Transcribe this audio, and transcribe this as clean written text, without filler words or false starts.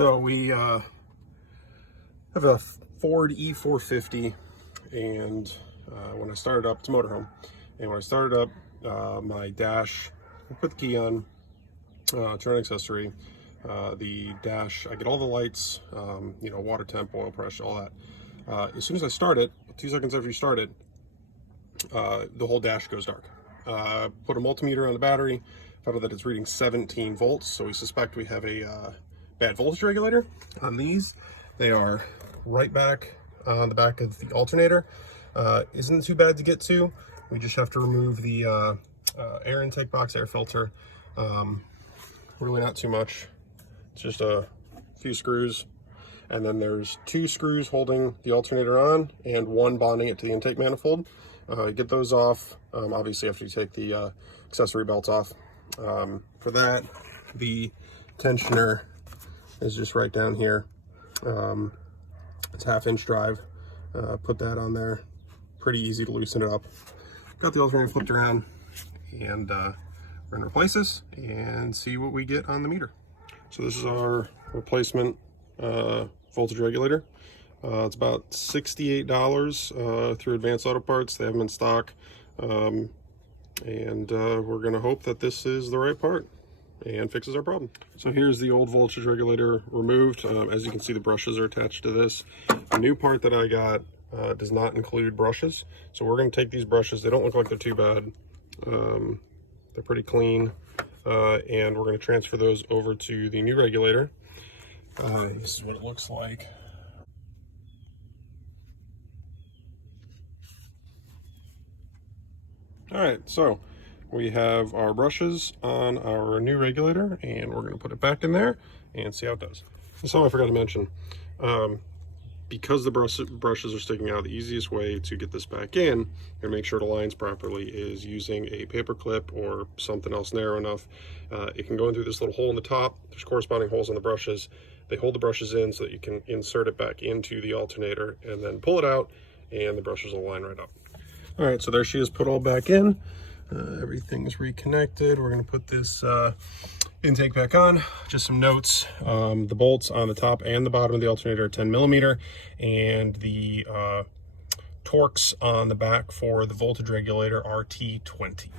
So we have a Ford E-450, and when I started up, it's a motorhome, and when I started up, my dash, I put the key on, turn accessory, the dash, I get all the lights, you know, water temp, oil pressure, all that. As soon as I start it, 2 seconds after you start it, the whole dash goes dark. Put a multimeter on the battery, found out that it's reading 17 volts, so we suspect we have a bad voltage regulator. On these, they are right back on the back of the alternator. Isn't too bad to get to. We just have to remove the air intake box, air filter. Really not too much. It's just a few screws. And then there's 2 screws holding the alternator on and 1 bonding it to the intake manifold. Get those off, obviously after you take the accessory belts off. For that, the tensioner is just right down here. It's 1/2-inch drive. Put that on there. Pretty easy to loosen it up. Got the alternator flipped around, and we're gonna replace this and see what we get on the meter. So this is our replacement voltage regulator. It's about $68 through Advanced Auto Parts. They have them in stock, and we're gonna hope that this is the right part and fixes our problem. So here's the old voltage regulator removed. As you can see, the brushes are attached to this. The new part that I got does not include brushes, so we're going to take these brushes. They don't look like they're too bad. They're pretty clean, and we're going to transfer those over to the new regulator. This is what it looks like. All right, so we have our brushes on our new regulator, and we're going to put it back in there and see how it does. Something I forgot to mention. Because the brushes are sticking out, the easiest way to get this back in and make sure it aligns properly is using a paper clip or something else narrow enough. It can go in through this little hole in the top. There's corresponding holes on the brushes. They hold the brushes in so that you can insert it back into the alternator and then pull it out, and the brushes will line right up. All right, so there she is, put all back in. Everything's reconnected. We're going to put this intake back on. Just some notes. The bolts on the top and the bottom of the alternator are 10mm, and the Torx on the back for the voltage regulator are T20.